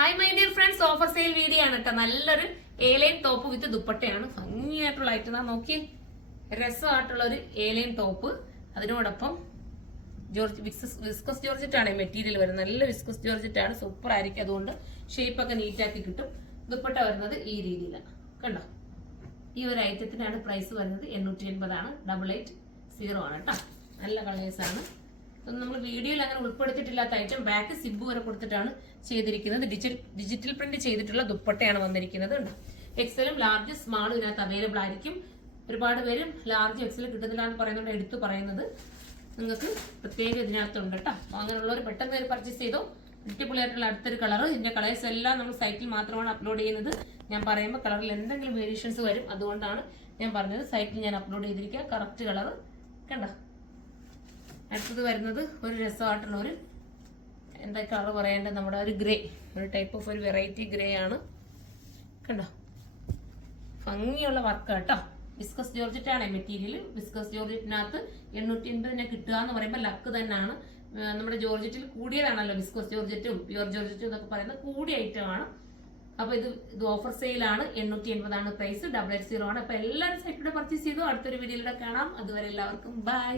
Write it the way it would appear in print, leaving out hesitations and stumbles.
Hi my dear friends, offer sale video ആണ് കേട്ടോ. നല്ലൊരു ഏലൈൻ ടോപ്പ് വിത്ത് ദുപ്പട്ടയാണ്. ഭംഗിയായിട്ടുള്ള ഐറ്റം താ നോക്കി, രസമായിട്ടുള്ള ഒരു ഏലൈൻ ടോപ്പ്. അതിനോടൊപ്പം വിസ്കസ് ജോർജറ്റ് ആണ് മെറ്റീരിയൽ വരുന്നത്. നല്ല വിസ്കസ് ജോർജറ്റ് ആണ്, സൂപ്പർ ആയിരിക്കും. അതുകൊണ്ട് ഷേപ്പ് ഒക്കെ നീറ്റാക്കി കിട്ടും. ദുപ്പട്ട വരുന്നത് ഈ രീതിയിലാണ്, കണ്ടോ. ഈ ഒരു ഐറ്റത്തിനാണ് പ്രൈസ് വരുന്നത് 880 ആണ്. 880 ആണ് കേട്ടോ. നല്ല കളേഴ്സ് ആണ്. നമ്മൾ വീഡിയോയിൽ അങ്ങനെ ഉൾപ്പെടുത്തിയിട്ടില്ലാത്ത ഐറ്റം. ബാക്ക് സിബ് വരെ കൊടുത്തിട്ടാണ് ചെയ്തിരിക്കുന്നത്. ഡിജിറ്റൽ പ്രിന്റ് ചെയ്തിട്ടുള്ള ദുപ്പട്ടയാണ് വന്നിരിക്കുന്നത്. എക്സലും ലാർജ് സ്മാളും ഇതിനകത്ത് അവൈലബിൾ ആയിരിക്കും. ഒരുപാട് പേരും ലാർജ് എക്സൽ കിട്ടുന്നില്ല എന്ന് പറയുന്നുണ്ട്. എടുത്തു പറയുന്നത് നിങ്ങൾക്ക് പ്രത്യേകം ഇതിനകത്തുണ്ട് കേട്ടോ. അങ്ങനെയുള്ളവർ പെട്ടെന്ന് പേര് പർച്ചേസ് ചെയ്തോ. അടിപൊളിയായിട്ടുള്ള അടുത്തൊരു കളർ. ഇതിന്റെ കളേഴ്സ് എല്ലാം നമ്മൾ സൈറ്റിൽ മാത്രമാണ് അപ്ലോഡ് ചെയ്യുന്നത്. ഞാൻ പറയുമ്പോൾ കളറിൽ എന്തെങ്കിലും വേരിയേഷൻസ് വരും, അതുകൊണ്ടാണ് ഞാൻ പറഞ്ഞത്. സൈറ്റിൽ ഞാൻ അപ്ലോഡ് ചെയ്തിരിക്കുക കറക്റ്റ് കളർ കണ്ടോ. അടുത്തത് വരുന്നത് ഒരു രസമായിട്ടുള്ള ഒരു എന്താ കളർ പറയേണ്ടത്, നമ്മുടെ ഒരു ഗ്രേ, ഒരു ടൈപ്പ് ഓഫ് ഒരു വെറൈറ്റി ഗ്രേ ആണ് കണ്ടോ. ഭംഗിയുള്ള വർക്ക് കേട്ടോ. വിസ്കസ് ജോർജറ്റ് ആണ് മെറ്റീരിയൽ. വിസ്കസ് ജോർജറ്റിനകത്ത് 880 കിട്ടുക എന്ന് പറയുമ്പോൾ ലക്ക് തന്നെയാണ്. നമ്മുടെ ജോർജറ്റിൽ കൂടിയതാണല്ലോ വിസ്കസ് ജോർജറ്റും പ്യുവർ ജോർജറ്റും എന്നൊക്കെ പറയുന്നത് കൂടിയ ഐറ്റം ആണ്. അപ്പൊ ഇത് ഓഫർ സെയിലാണ്. 880 ആണ് പ്രൈസ്. 880 ആണ്. അപ്പൊ എല്ലാവരും സൈറ്റിലൂടെ പർച്ചേസ് ചെയ്തു. അടുത്തൊരു വീഡിയോയിലൂടെ കാണാം. അതുവരെ എല്ലാവർക്കും ബൈ.